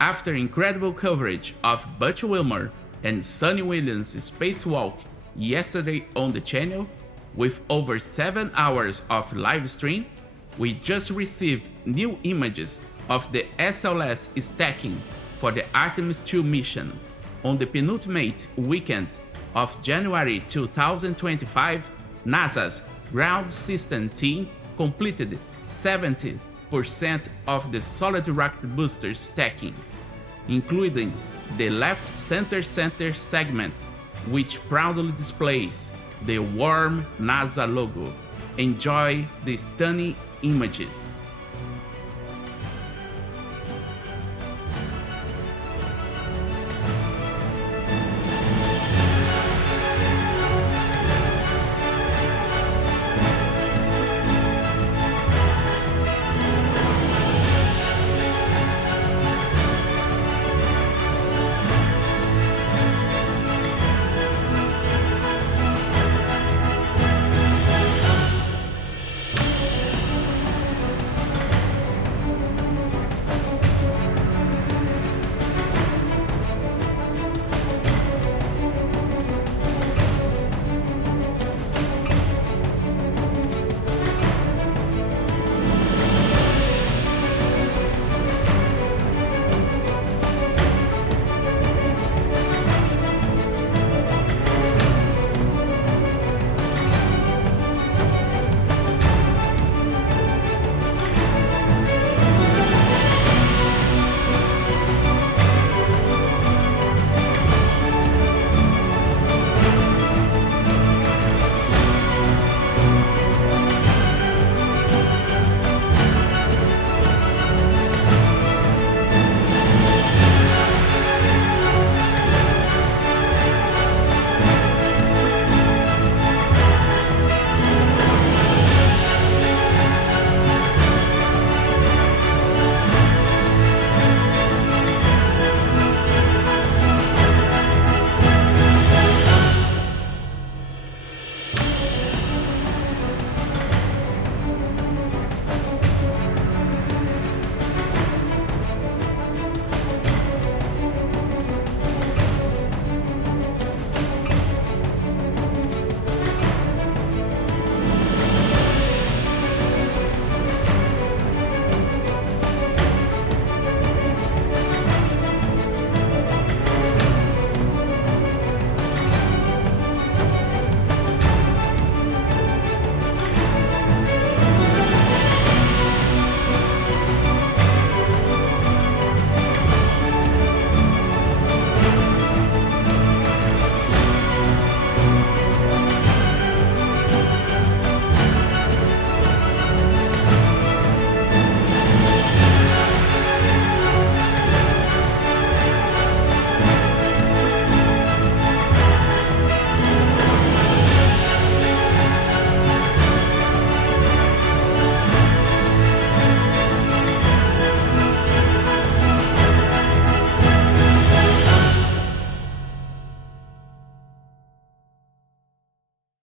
After incredible coverage of Butch Wilmore and Sunny Williams' spacewalk yesterday on the channel, with over 7 hours of live stream, we just received new images of the SLS stacking for the Artemis II mission. On the penultimate weekend of January 2025, NASA's ground system team completed 70% of the solid rocket booster stacking, including the left center segment, which proudly displays the warm NASA logo. Enjoy the stunning images.